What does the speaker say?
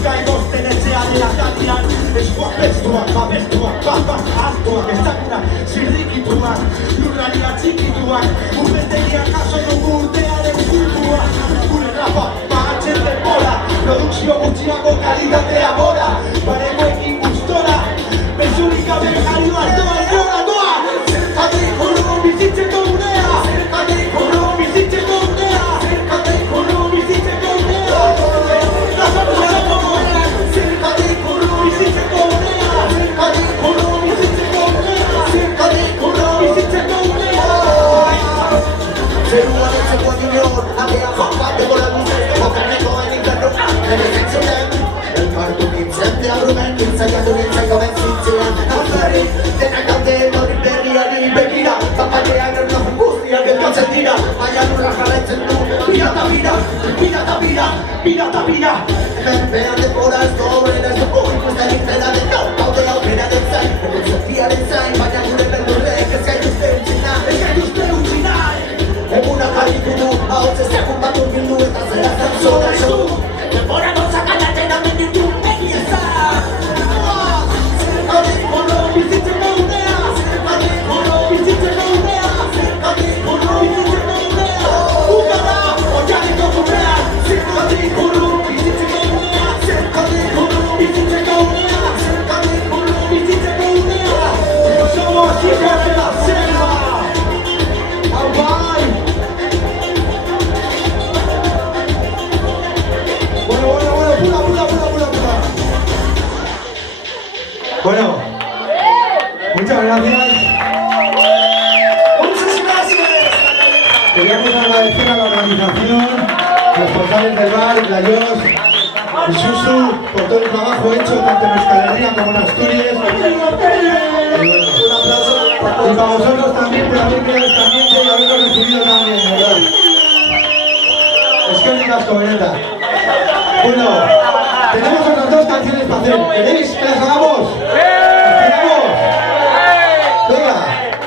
musika egozten etxean erakatian. Eskuak bestuak, babestuak, ahaztuak, estakuna, zirrikituak, lurraria txikituak, urbetegiak jaso dugu urtearen kultua. Gure rapa, batzen denbora, produkzio gutxiago kalitatea bora, baregoekin gustora, bezurik gabe jario artoa erora doa. Zerkatik oro bizitzeko unea, zerkatik oro bizitzeko unea, zerkatik oro bizitzeko unea. Zerkatik oro bizitzeko unea, zerkatik oro bizitzeko unea, zerkatik oro bizitzeko unea. Zerua betzeko adineon, atean jopa, degola guztez, jokarneko eninkarro, enezentzuten. Elkartu nintzen, deabrumen, nintzaiatu nintzen gaben zintzean. Alferri, denak alde hori berriari begira, papakean erloju guztiak elkatzen dira. Baina nurra jarraitzen du, bira eta bira, bira eta bira, bira eta bira. Behan denbora ez dobren ez dugu, ikusten nintzena den gau, gaude aukera den zain, egun zain, baina gure berdurrek ez gaituzte utxina, ez gaituzte utxina. Egunak harritu du, ahotz ez egun bat urbildu eta zera zantzora ez du. Denbora gauzak aldatzen amendik du, egi ezak. Zerkatik oro bizitzeko unea, zerkatik oro bizitzeko unea, zerkatik oro bizitzeko unea. Ukara, oiarriko gurean, zerkatik oro bizitzeko unea, zerkatik oro bizitzeko unea, zerkatik oro bizitzeko unea. Somos hijos de la selva. Bye. Bueno, muchas gracias. Muchas gracias. Queríamos agradecer a la organización, los responsables del bar, la Jos, y Susu, por todo el trabajo hecho tanto en Euskal Herria como en Asturias. Un aplauso. Y para vosotros también por haber creado este ambiente y haberlo recibido también, ¿verdad? Es que es una escobeneta. Bueno, tenemos otras dos canciones para hacer. ¿Queréis que las hagamos?